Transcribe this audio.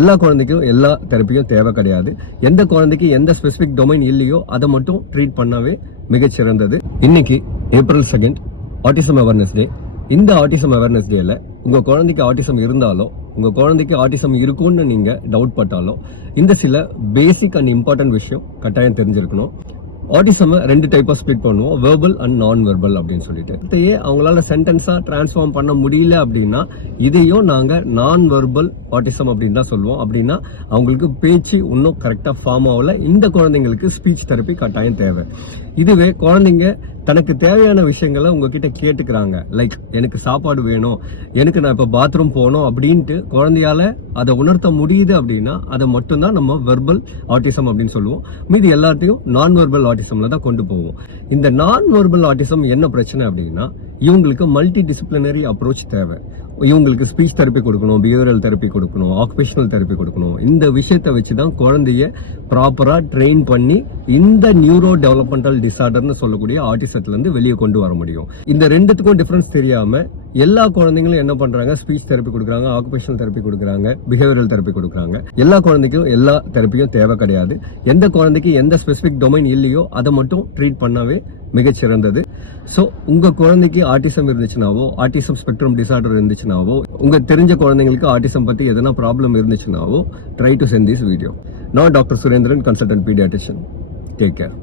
எல்லா குழந்தைக்கும் எல்லா தெரப்பியும் தேவை கிடையாது. எந்த குழந்தைக்கு எந்த ஸ்பெசிபிக் டொமைன் இல்லையோ அதை மட்டும் ட்ரீட் பண்ணவே மிகச்சிறந்தது. இன்னைக்கு April 2 ஆட்டிசம் அவேர்னஸ் டே. இந்த ஆட்டிசம் அவேர்னஸ் டேல உங்க குழந்தைக்கு ஆட்டிசம் இருந்தாலோ உங்க குழந்தைக்கு ஆட்டிசம் இருக்கும்னு நீங்க டவுட் பட்டாலோ இந்த சில பேசிக் அண்ட் இம்பார்ட்டன்ட் விஷயம் கட்டாயம் தெரிஞ்சிருக்கணும். ஆட்டிசம் 2 டைப்பா ஸ்பிளிட் பண்ணுவோம், வெர்பல் அண்ட் நான் வெர்பல் அப்படின்னு சொல்லிட்டு. இதையே அவங்களால சென்டென்ஸா டிரான்ஸ்ஃபார்ம் பண்ண முடியல அப்படின்னா இதையும் நாங்க நான் வெர்பல் ஆட்டிசம் அப்படின்னு தான் சொல்லுவோம். அப்படின்னா அவங்களுக்கு பேச்சு இன்னும் கரெக்டா ஃபார்ம் ஆகல. இந்த குழந்தைங்களுக்கு ஸ்பீச் தெரப்பி கட்டாயம் தேவை. இதுவே குழந்தைங்க தனக்கு தேவையான விஷயங்களை உங்ககிட்ட கேட்டுக்கிறாங்க, லைக் எனக்கு சாப்பாடு வேணும், எனக்கு நான் இப்ப பாத்ரூம் போகணும் அப்படின்ட்டு குழந்தையால அதை உணர்த்த முடியுது அப்படின்னா அதை மட்டும்தான் நம்ம வெர்பல் ஆட்டிசம் அப்படின்னு சொல்லுவோம். மீதி எல்லாத்தையும் நான் வெர்பல் ஆட்டிசம்ல தான் கொண்டு போவோம். இந்த நான் வெர்பல் ஆட்டிசம் என்ன பிரச்சனை அப்படின்னா இவங்களுக்கு மல்டி டிசிப்ளினரி அப்ரோச் தேவை. இவங்களுக்கு ஸ்பீச் தெரப்பி கொடுக்கணும், பிஹேவியரல் தெரப்பி கொடுக்கணும், ஆக்குபேஷனல் தெரப்பி கொடுக்கணும். இந்த விஷயத்தை வச்சுதான் குழந்தைய ப்ராப்பரா ட்ரெயின் பண்ணி இந்த நியூரோ டெவலப்மெண்டல் டிசார்டர்னு சொல்லக்கூடிய ஆட்டிசத்துல இருந்து வெளியே கொண்டு வர முடியும். இந்த ரெண்டுத்துக்கும் டிஃபரன்ஸ் தெரியாம எல்லா குழந்தைங்களும் என்ன பண்றாங்க, ஸ்பீச் தெரப்பி கொடுக்குறாங்க, ஆக்குபேஷனல் தெரப்பி கொடுக்குறாங்க, பிஹேவியரல் தெரப்பி கொடுக்குறாங்க. எல்லா குழந்தைக்கும் எல்லா தெரப்பியும் தேவை கிடையாது. எந்த குழந்தைக்கு எந்த ஸ்பெசிபிக் டொமைன் இல்லையோ அதை மட்டும் ட்ரீட் பண்ணவே மிகச்சிறந்தது. ஸோ உங்க குழந்தைக்கு ஆட்டிசம் இருந்துச்சுனாவோ, ஆட்டிசம் ஸ்பெக்ட்ரம் டிசார்டர் இருந்துச்சுனாவோ, உங்க தெரிஞ்ச குழந்தைங்களுக்கு ஆட்டிசம் பத்தி எதனா ப்ராப்ளம் இருந்துச்சுனாவோ try to send this video. நான் doctor Surendran, consultant paediatrician. Take care.